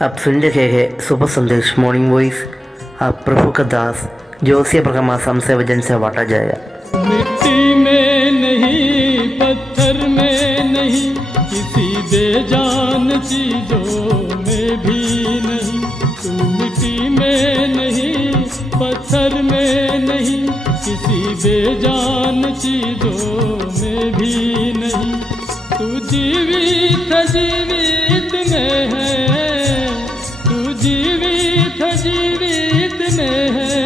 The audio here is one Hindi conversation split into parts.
आप सुन रहे हैं सुबह संदेश मॉर्निंग वॉइस। आप प्रभु का दास जोशिया प्रकाश से वजन से बांटा जाएगा। मिट्टी में नहीं, पत्थर में नहीं, किसी बेजान चीजों में भी नहीं। तू मिट्टी में नहीं, पत्थर में नहीं, किसी बेजान चीजों में भी नहीं। तू जीवित में है, तू जीवित में है।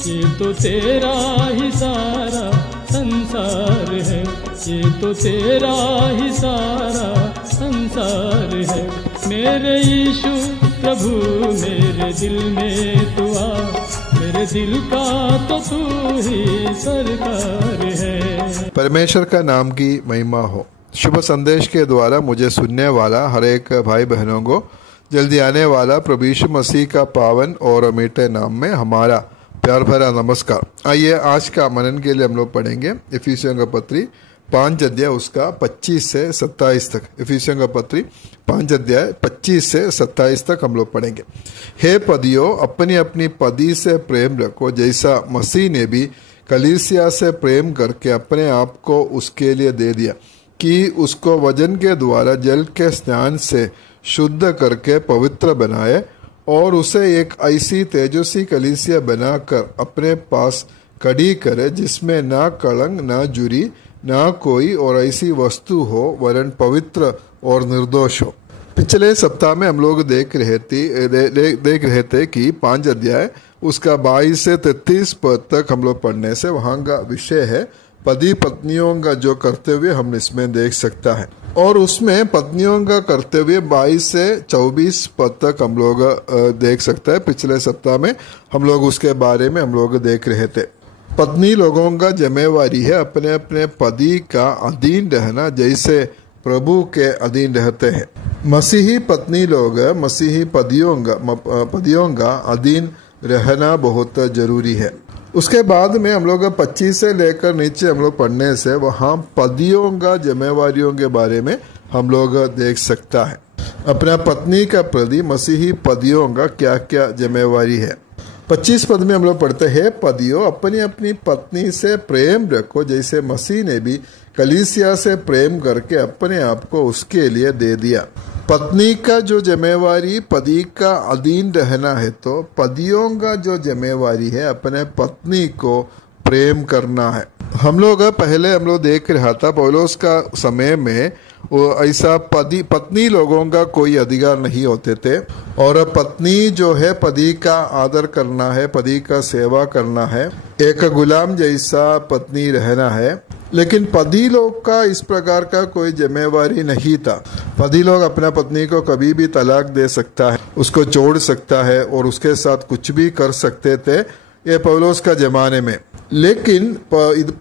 ये तो तेरा ही सारा संसार है, ये तो तेरा ही सारा संसार है। मेरे यीशु प्रभु मेरे दिल में तू आ, मेरे दिल का तो तू ही सरकार है। परमेश्वर का नाम की महिमा हो। शुभ संदेश के द्वारा मुझे सुनने वाला हर एक भाई बहनों को जल्दी आने वाला प्रभु यीशु मसीह का पावन और मीठे नाम में हमारा प्यार भरा नमस्कार। आइए आज का मनन के लिए हम लोग पढ़ेंगे इफिसियों का पत्री 5 अध्याय उसका 25 से 27 तक। इफिसियों का पत्री 5 अध्याय 25 से 27 तक हम लोग पढ़ेंगे। हे पदियों, अपनी अपनी पदी से प्रेम रखो, जैसा मसीह ने भी कलीसिया से प्रेम करके अपने आप को उसके लिए दे दिया कि उसको वचन के द्वारा जल के स्नान से शुद्ध करके पवित्र बनाए और उसे एक ऐसी तेजस्वी कलीसिया बनाकर अपने पास खड़ी करे जिसमें ना कलंक, ना जुरी, ना कोई और ऐसी वस्तु हो, वरन पवित्र और निर्दोष हो। पिछले सप्ताह में हम लोग देख रहे थे कि 5 अध्याय उसका 22 से 33 पद तक हम लोग पढ़ने से वहाँ का विषय है पति पत्नियों का जो कर्तव्य हम इसमें देख सकता है। और उसमें पत्नियों का कर्तव्य 22 से 24 पद तक हम लोग देख सकता है। पिछले सप्ताह में हम लोग उसके बारे में हम लोग देख रहे थे। पत्नी लोगों का जिम्मेवारी है अपने अपने पति का अधीन रहना, जैसे प्रभु के अधीन रहते हैं। मसीही पत्नी लोग मसीही पतियों का अधीन रहना बहुत जरूरी है। उसके बाद में हम लोग 25 से लेकर नीचे हम लोग पढ़ने से वहाँ पतियों का जिम्मेवारियों के बारे में हम लोग देख सकता है। अपना पत्नी का प्रति मसीही पतियों का क्या क्या जिम्मेवारी है। 25 पद में हम लोग पढ़ते हैं, पतियों अपनी अपनी पत्नी से प्रेम रखो, जैसे मसीह ने भी कलीसिया से प्रेम करके अपने आप को उसके लिए दे दिया। पत्नी का जो जिम्मेवारी पति का अधीन रहना है, तो पतियों का जो जिम्मेवारी है अपने पत्नी को प्रेम करना है। हम लोग देख रहा था पौलुस का समय में वो ऐसा पत्नी लोगों का कोई अधिकार नहीं होते थे और पत्नी जो है पति का आदर करना है, पति का सेवा करना है, एक गुलाम जैसा पत्नी रहना है। लेकिन पति लोग का इस प्रकार का कोई जिम्मेवारी नहीं था। पति लोग अपना पत्नी को कभी भी तलाक दे सकता है, उसको छोड़ सकता है और उसके साथ कुछ भी कर सकते थे ये पौलुस का जमाने में। लेकिन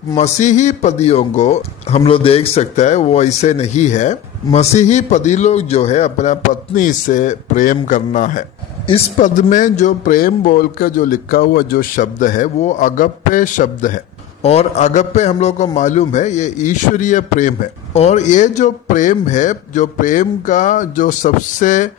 मसीही पतियों को हम लोग देख सकता है वो ऐसे नहीं है। मसीही पति लोग जो है अपना पत्नी से प्रेम करना है। इस पद में जो प्रेम बोल कर जो लिखा हुआ जो शब्द है वो अगप्पे शब्द है और अगप्पे हम लोग को मालूम है ये ईश्वरीय प्रेम है। और ये जो प्रेम है, जो प्रेम का जो सबसे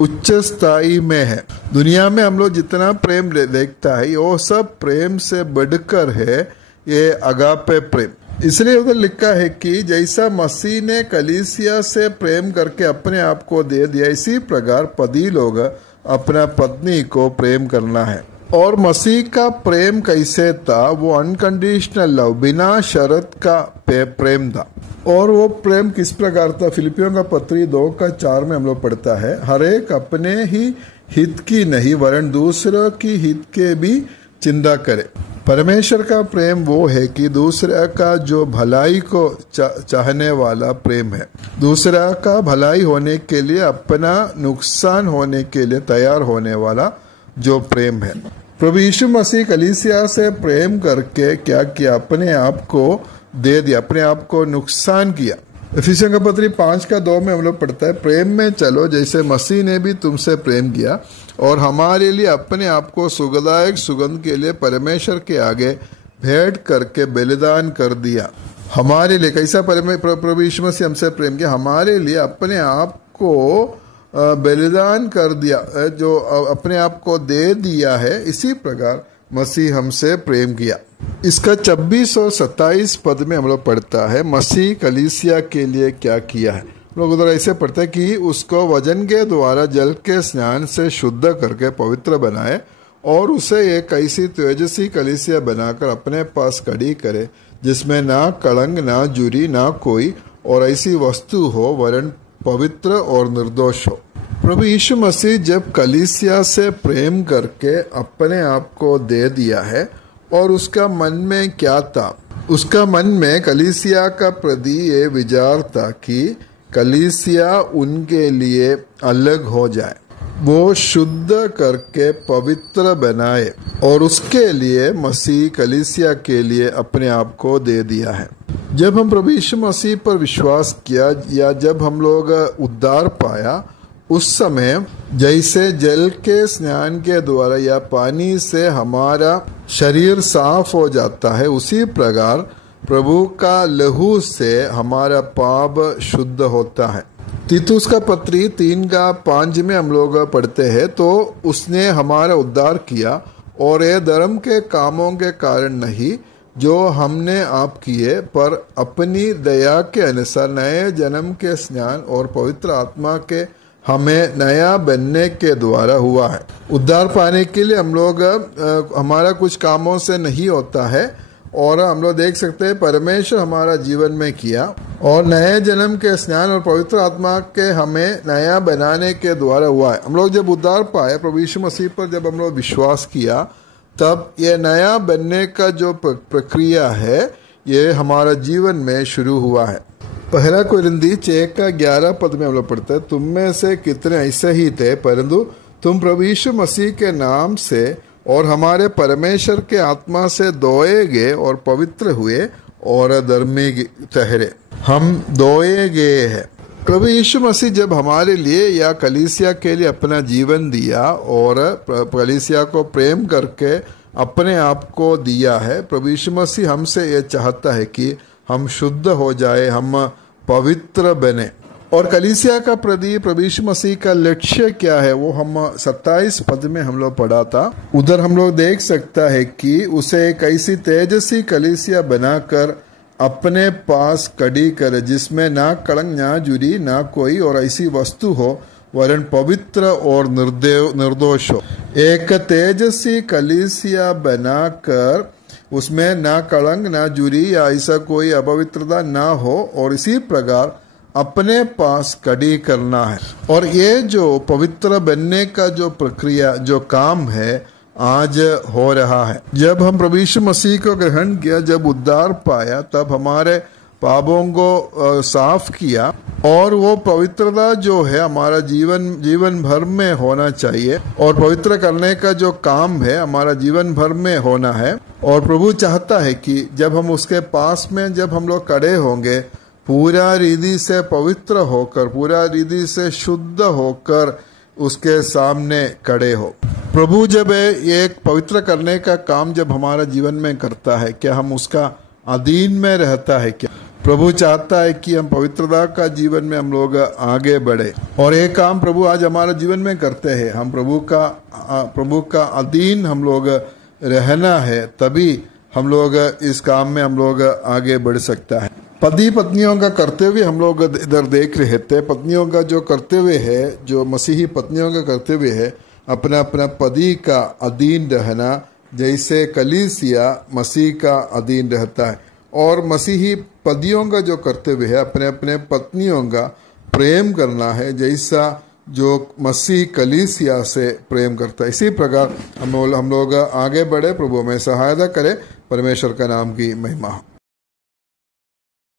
उच्च स्थाई में है। दुनिया में हम लोग जितना प्रेम देखता है वो सब प्रेम से बढ़कर है ये अगापे प्रेम। इसलिए उधर लिखा है कि जैसा मसीह ने कलीसिया से प्रेम करके अपने आप को दे दिया, इसी प्रकार पति लोग अपना पत्नी को प्रेम करना है। और मसीह का प्रेम कैसे था? वो अनकंडीशनल लव, बिना शर्त का प्रेम था। और वो प्रेम किस प्रकार था? फिलिपियों का पत्री 2:4 में हम लोग पढ़ता है, हर एक अपने ही हित की नहीं वरन दूसरों की हित के भी चिंता करे। परमेश्वर का प्रेम वो है कि दूसरे का जो भलाई को चाहने वाला प्रेम है। दूसरा का भलाई होने के लिए, अपना नुकसान होने के लिए तैयार होने वाला जो प्रेम है। प्रभु यीशु मसीह कलीसिया से प्रेम करके क्या किया? अपने आप को दे दिया, अपने आप को नुकसान किया। इफिसियों का पत्री 5:2 में हम लोग पढ़ता है, प्रेम में चलो जैसे मसीह ने भी तुमसे प्रेम किया और हमारे लिए अपने आप को सुखदायक सुगंध के लिए परमेश्वर के आगे भेंट करके बलिदान कर दिया। हमारे लिए कैसा प्रभु यीशु मसीह हमसे प्रेम किया? हमारे लिए अपने आप को बलिदान कर दिया, जो अपने आप को दे दिया है, इसी प्रकार मसीह हमसे प्रेम किया। इसका 26 और 27 पद में हम लोग पढ़ता है मसीह कलीसिया के लिए क्या किया है। लोग उधर ऐसे पढ़ते हैं कि उसको वजन के द्वारा जल के स्नान से शुद्ध करके पवित्र बनाए और उसे एक ऐसी तेजस्वी कलीसिया बनाकर अपने पास खड़ी करे जिसमें ना कलंक, ना जुरी, ना कोई और ऐसी वस्तु हो, वरन पवित्र और निर्दोष हो। प्रभु यीशु मसीह जब कलीसिया से प्रेम करके अपने आप को दे दिया है, और उसका मन में क्या था? उसका मन में कलीसिया का प्रति ये विचार था कि कलीसिया उनके लिए अलग हो जाए, वो शुद्ध करके पवित्र बनाए, और उसके लिए मसीह कलीसिया के लिए अपने आप को दे दिया है। जब हम प्रभु यीशु मसीह पर विश्वास किया या जब हम लोग उद्धार पाया, उस समय जैसे जल के स्नान के द्वारा या पानी से हमारा शरीर साफ हो जाता है, उसी प्रकार प्रभु का लहू से हमारा पाप शुद्ध होता है। तीतुस का पत्री 3:5 में हम लोग पढ़ते हैं, तो उसने हमारा उद्धार किया और ये धर्म के कामों के कारण नहीं जो हमने आप किए, पर अपनी दया के अनुसार नए जन्म के स्नान और पवित्र आत्मा के हमें नया बनने के द्वारा हुआ है। उद्धार पाने के लिए हम लोग हमारा कुछ कामों से नहीं होता है, और हम लोग देख सकते हैं परमेश्वर हमारा जीवन में किया, और नए जन्म के स्नान और पवित्र आत्मा के हमें नया बनाने के द्वारा हुआ है। हम लोग जब उद्धार पाए, प्रभु यीशु मसीह पर जब हम लोग विश्वास किया, तब ये नया बनने का जो प्रक्रिया है, ये हमारा जीवन में शुरू हुआ है। पहला कोरिन्थी 6:11 पद में हम लोग पढ़ते हैं, तुम में से कितने ऐसे ही थे, परंतु तुम प्रभु यीशु मसीह के नाम से और हमारे परमेश्वर के आत्मा से धोए गए और पवित्र हुए और धर्मी ठहरे। हम धोए गए हैं। प्रभु यीशु मसीह जब हमारे लिए या कलीसिया के लिए अपना जीवन दिया और कलीसिया को प्रेम करके अपने आप को दिया है, प्रभु यीशु मसीह हमसे ये चाहता है कि हम शुद्ध हो जाए, हम पवित्र बने। और कलीसिया का प्रति प्रभु यीशु मसीह का लक्ष्य क्या है, वो हम 27 पद में हम लोग पढ़ा था। उधर हम लोग देख सकता है कि उसे एक ऐसी तेजस्वी कलीसिया बनाकर अपने पास खड़ी करे जिसमें ना कलंक, ना जुरी, ना कोई और ऐसी वस्तु हो, वरन पवित्र और निर्दोष हो। एक तेजस्वी कलीसिया बनाकर उसमें ना कलंक, ना जुरी या ऐसा कोई अपवित्रता ना हो, और इसी प्रकार अपने पास खड़ी करना है। और ये जो पवित्र बनने का जो प्रक्रिया, जो काम है, आज हो रहा है। जब हम प्रभु यीशु मसीह को ग्रहण किया, जब उद्धार पाया, तब हमारे पापों को साफ किया, और वो पवित्रता जो है हमारा जीवन भर में होना चाहिए, और पवित्र करने का जो काम है हमारा जीवन भर में होना है। और प्रभु चाहता है कि जब हम उसके पास में जब हम लोग खड़े होंगे, पूरा रीति से पवित्र होकर, पूरा रीति से शुद्ध होकर उसके सामने खड़े हो। प्रभु जब एक पवित्र करने का काम जब हमारा जीवन में करता है, क्या हम उसका अधीन में रहता है? क्या प्रभु चाहता है कि हम पवित्रता का जीवन में हम लोग आगे बढ़े, और एक काम प्रभु आज हमारा जीवन में करते हैं। हम प्रभु का अधीन हम लोग रहना है, तभी हम लोग इस काम में हम लोग आगे बढ़ सकता है। पति पत्नियों का कर्तव्य हम लोग इधर देख रहे थे। पत्नियों का जो कर्तव्य है, जो मसीही पत्नियों का कर्तव्य है, अपना अपना पति का अधीन रहना, जैसे कलीसिया मसीह का अधीन रहता है। और मसीही पतियों का जो कर्तव्य है, अपने अपने पत्नियों का प्रेम करना है, जैसा जो मसीह कलीसिया से प्रेम करता है। इसी प्रकार हम लोग आगे बढ़े। प्रभु में सहायता करे। परमेश्वर का नाम की महिमा हो।